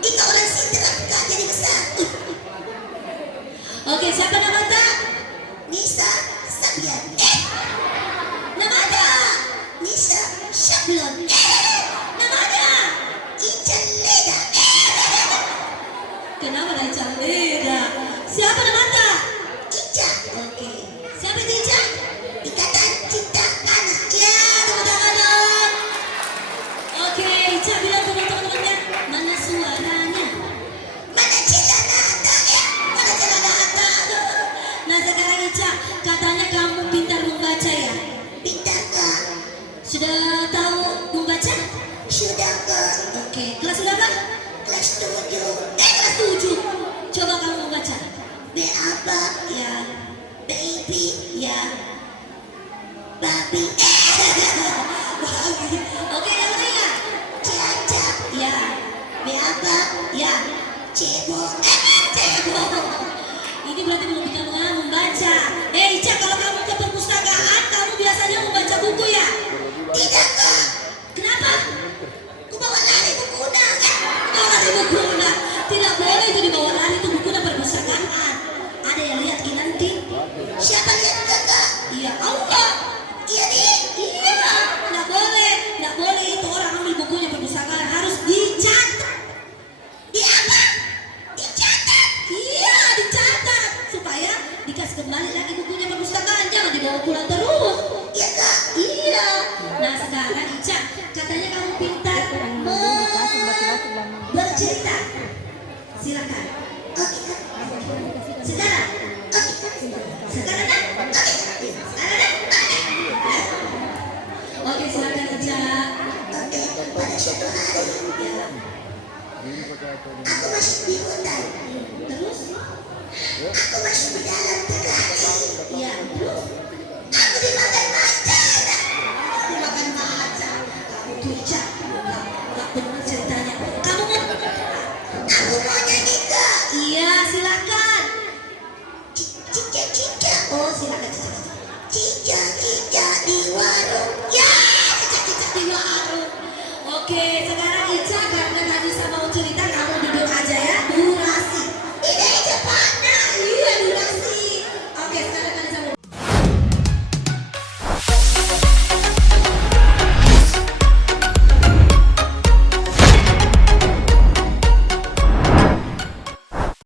Ikaw orang sindiran ka jadi besar. Oke, siapa nama tak? Nisa Sabian. Namanya? Nisa Sablon. Namanya? Ica Leda. Kenapa dah Ica beda? Siapa nama tak? Ica. Oke. Siapa itu Ica? Ikatan Cinta Anak. Ya, tepuk tangan dong. Oke, Ica bilang ke teman-temannya, mana suaranya? Mana celana Ata ya? Mana celana Ata? Nah sekarang Ica, katanya kamu pintar membaca ya? Pintar ke? Sudah tahu membaca? Sudah ke? Oke, kelas berapa? Kelas 7. Kelas 7. Coba kamu membaca. B apa? Ya, Baby. ya. Babi. Oke, yang lainnya? Caca. Ya, B apa? ya. Cebok. Cebok. Ini berarti belum bisa membaca. Ica, kalau kamu ke perpustakaan, kamu biasanya membaca buku ya? Tidak ke? Kenapa? Ku bawa lari bukunya. Bawa lari bukunya. Tidak boleh itu dibawa lari, itu bukunya perpustakaan. Ada yang lihat ini nanti. Siapa lihat kakak? Iya, Allah. Iya nih. Iya, nggak boleh. Nggak boleh itu orang ambil bukunya perpustakaan. Harus dicatat. Di apa? Dicatat. Iya, dicatat. Supaya dikasih kembali lagi bukunya perpustakaan. Jangan dibawa pulang terus. Iya kak. Iya. Nah sekarang Ica, katanya kamu pintar bercerita. Silakan. Oke kak. Sekarang. Oke kak. Sekarang kan? Sekarang kan? Oke, silakan Ica. Oke. Pada suatu hari Ya. aku masuk di hutan. Terus? Aku masuk di dalam 3 hari.